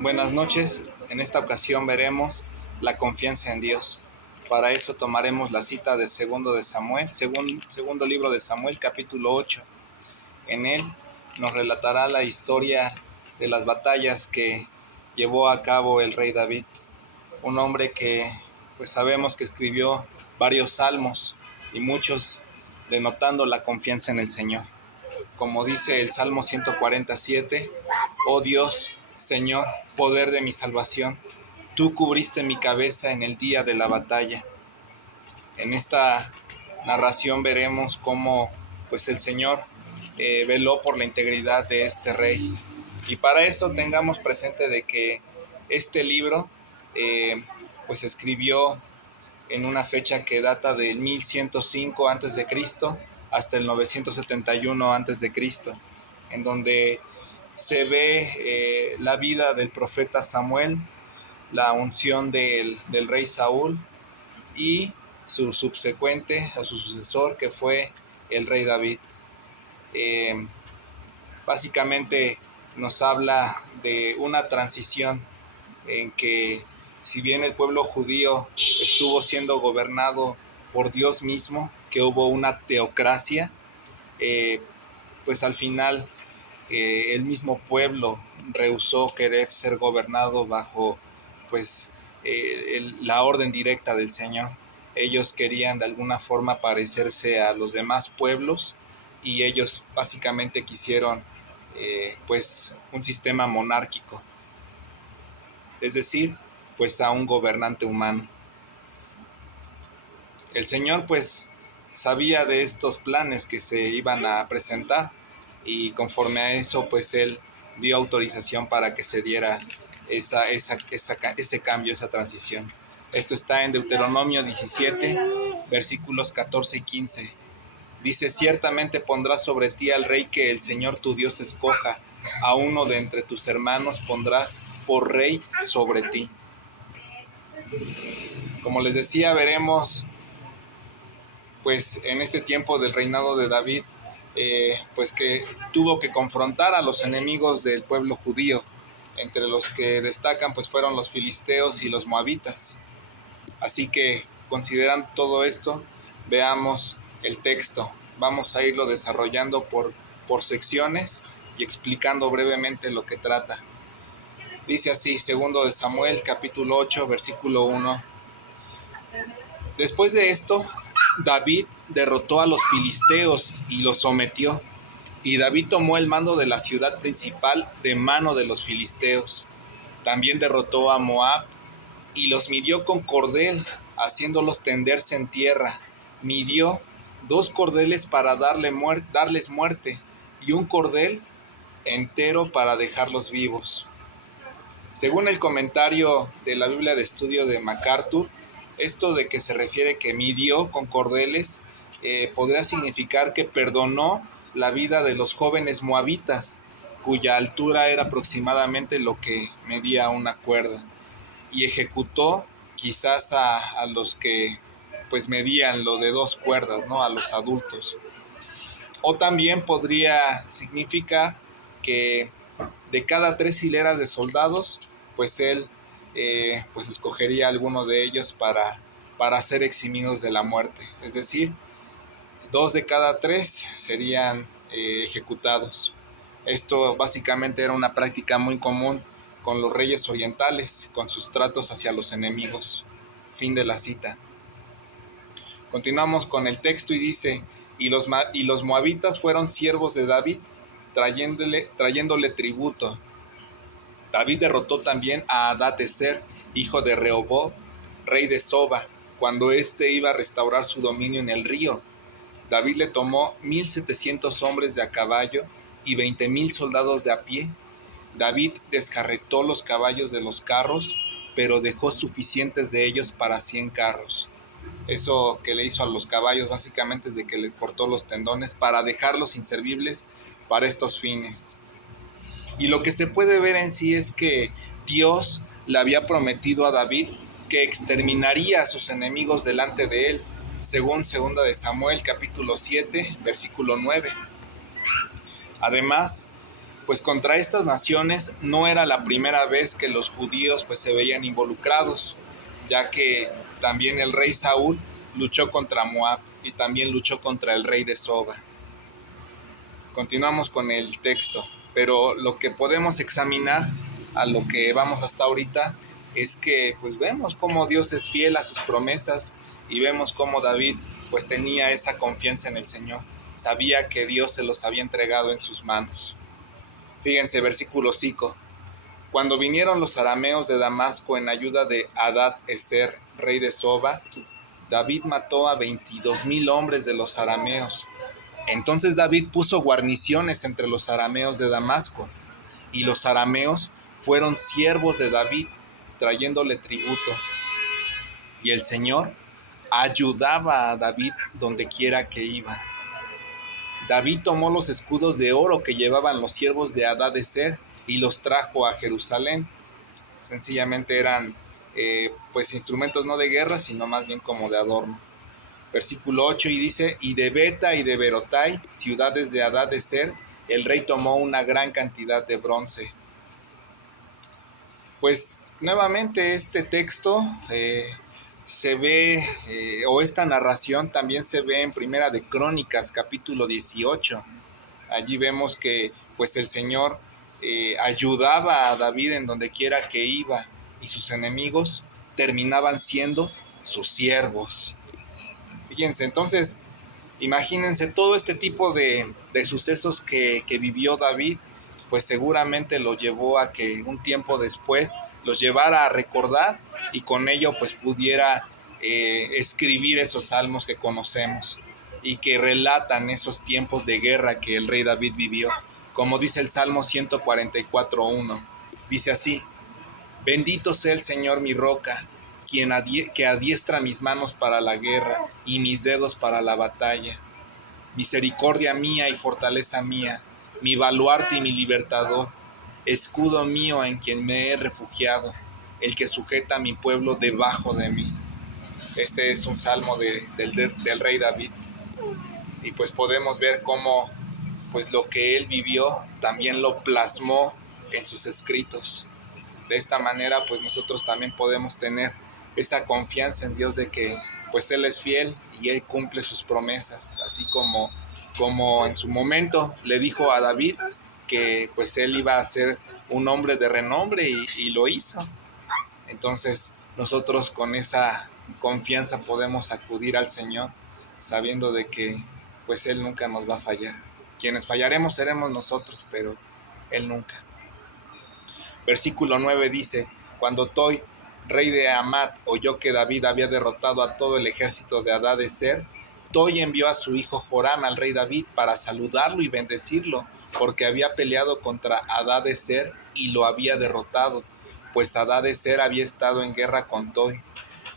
Buenas noches. En esta ocasión veremos la confianza en Dios. Para eso tomaremos la cita de segundo libro de Samuel, capítulo 8. En él nos relatará la historia de las batallas que llevó a cabo el rey David, un hombre que pues sabemos que escribió varios salmos y muchos denotando la confianza en el Señor. Como dice el Salmo 147, oh Dios, Señor, poder de mi salvación, tú cubriste mi cabeza en el día de la batalla. En esta narración veremos cómo pues el Señor veló por la integridad de este rey. Y para eso tengamos presente de que este libro pues escribió en una fecha que data del 1105 a.C. hasta el 971 a.C., en donde se ve la vida del profeta Samuel, la unción del rey Saúl y su subsecuente, o su sucesor, que fue el rey David. Básicamente nos habla de una transición en que, si bien el pueblo judío estuvo siendo gobernado por Dios mismo, que hubo una teocracia, pues al final el mismo pueblo rehusó querer ser gobernado bajo pues la orden directa del Señor. Ellos querían de alguna forma parecerse a los demás pueblos y ellos básicamente quisieron pues un sistema monárquico, es decir, pues a un gobernante humano. El Señor pues sabía de estos planes que se iban a presentar y conforme a eso pues Él dio autorización para que se diera ese cambio, esa transición. Esto está en Deuteronomio 17, versículos 14 y 15. Dice: ciertamente pondrás sobre ti al rey que el Señor tu Dios escoja, a uno de entre tus hermanos pondrás por rey sobre ti. Como les decía, veremos pues en este tiempo del reinado de David, pues que tuvo que confrontar a los enemigos del pueblo judío, entre los que destacan pues fueron los filisteos y los moabitas. Así que, considerando todo esto, veamos el texto. Vamos a irlo desarrollando por secciones y explicando brevemente lo que trata. Dice así, segundo de Samuel, capítulo 8, versículo 1. Después de esto, David derrotó a los filisteos y los sometió. Y David tomó el mando de la ciudad principal de mano de los filisteos. También derrotó a Moab y los midió con cordel, haciéndolos tenderse en tierra. Midió 2 cordeles para darles muerte y 1 cordel entero para dejarlos vivos. Según el comentario de la Biblia de Estudio de MacArthur, esto de que se refiere que midió con cordeles podría significar que perdonó la vida de los jóvenes moabitas, cuya altura era aproximadamente lo que medía una cuerda, y ejecutó quizás a los que pues medían lo de 2 cuerdas, ¿no? A los adultos. O también podría significar que de cada 3 hileras de soldados, pues él pues escogería alguno de ellos para ser eximidos de la muerte. Es decir, 2 de cada 3 serían ejecutados. Esto básicamente era una práctica muy común con los reyes orientales, con sus tratos hacia los enemigos. Fin de la cita. Continuamos con el texto y dice: y los moabitas fueron siervos de David, trayéndole tributo. David derrotó también a Hadadezer, hijo de Rehoboth, rey de Soba, cuando éste iba a restaurar su dominio en el río. David le tomó 1,700 hombres de a caballo y 20,000 soldados de a pie. David descarretó los caballos de los carros, pero dejó suficientes de ellos para 100 carros. Eso que le hizo a los caballos básicamente es de que le cortó los tendones para dejarlos inservibles para estos fines. Y lo que se puede ver en sí es que Dios le había prometido a David que exterminaría a sus enemigos delante de él, según 2 de Samuel capítulo 7, versículo 9. Además, Pues contra estas naciones no era la primera vez que los judíos pues se veían involucrados, ya que también el rey Saúl luchó contra Moab y también luchó contra el rey de Soba. Continuamos con el texto, pero lo que podemos examinar a lo que vamos hasta ahorita es que pues vemos cómo Dios es fiel a sus promesas y vemos cómo David pues tenía esa confianza en el Señor, sabía que Dios se los había entregado en sus manos. Fíjense, versículo 5. Cuando vinieron los arameos de Damasco en ayuda de Hadad-Ezer, rey de Soba, David mató a 22,000 hombres de los arameos. Entonces David puso guarniciones entre los arameos de Damasco, y los arameos fueron siervos de David, trayéndole tributo. Y el Señor ayudaba a David donde quiera que iba. David tomó los escudos de oro que llevaban los siervos de Hadad-Ezer y los trajo a Jerusalén. Sencillamente eran pues instrumentos no de guerra, sino más bien como de adorno. Versículo 8 y dice, y de Beta y de Berotai, ciudades de Hadad-Ezer, el rey tomó una gran cantidad de bronce. Pues nuevamente este texto se ve, o esta narración también se ve en Primera de Crónicas, capítulo 18. Allí vemos que pues el Señor ayudaba a David en donde quiera que iba, y sus enemigos terminaban siendo sus siervos. Fíjense, entonces, imagínense todo este tipo de sucesos que vivió David, pues seguramente lo llevó a que un tiempo después los llevara a recordar y con ello pues pudiera escribir esos salmos que conocemos y que relatan esos tiempos de guerra que el rey David vivió. Como dice el Salmo 144:1, dice así: bendito sea el Señor mi roca, que adiestra mis manos para la guerra y mis dedos para la batalla. Misericordia mía y fortaleza mía, mi baluarte y mi libertador, escudo mío en quien me he refugiado, el que sujeta a mi pueblo debajo de mí. Este es un salmo del rey David. Y pues podemos ver cómo pues lo que él vivió también lo plasmó en sus escritos. De esta manera pues nosotros también podemos tener esa confianza en Dios de que pues Él es fiel y Él cumple sus promesas, así como en su momento le dijo a David que pues él iba a ser un hombre de renombre y lo hizo. Entonces nosotros con esa confianza podemos acudir al Señor sabiendo de que pues Él nunca nos va a fallar. Quienes fallaremos seremos nosotros, pero Él nunca. Versículo 9 dice, cuando Toi, rey de Hamat, oyó que David había derrotado a todo el ejército de Hadad-Ezer, Toi envió a su hijo Joram al rey David para saludarlo y bendecirlo, porque había peleado contra Hadad-Ezer y lo había derrotado, pues Hadad-Ezer había estado en guerra con Toi.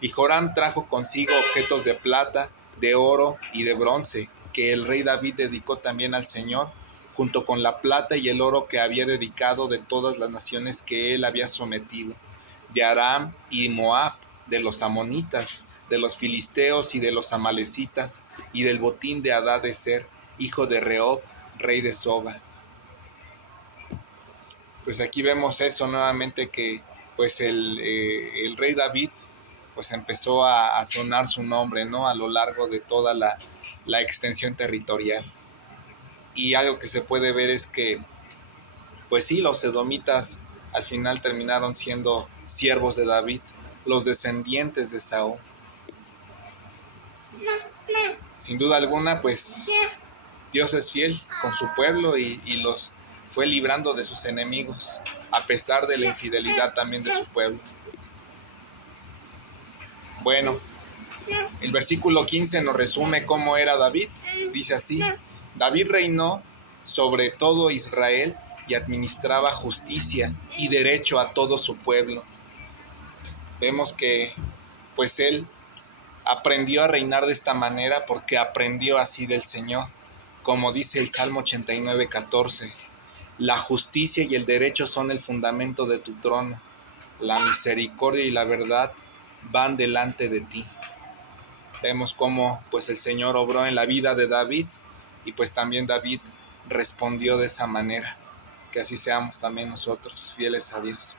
Y Joram trajo consigo objetos de plata, de oro y de bronce, que el rey David dedicó también al Señor, junto con la plata y el oro que había dedicado de todas las naciones que él había sometido, de Aram y Moab, de los amonitas, de los filisteos y de los amalecitas, y del botín de Hadad-Ezer, hijo de Rehob, rey de Soba. Pues aquí vemos eso nuevamente, que pues el rey David pues empezó a sonar su nombre, ¿no?, a lo largo de toda la extensión territorial. Y algo que se puede ver es que pues sí, los edomitas al final terminaron siendo siervos de David, los descendientes de Saúl. Sin duda alguna, pues Dios es fiel con su pueblo y los fue librando de sus enemigos, a pesar de la infidelidad también de su pueblo. Bueno, el versículo 15 nos resume cómo era David. Dice así: David reinó sobre todo Israel y administraba justicia y derecho a todo su pueblo. Vemos que pues él aprendió a reinar de esta manera porque aprendió así del Señor, como dice el Salmo 89:14. La justicia y el derecho son el fundamento de tu trono. La misericordia y la verdad van delante de ti. Vemos cómo pues el Señor obró en la vida de David y pues también David respondió de esa manera. que así seamos también nosotros, fieles a Dios.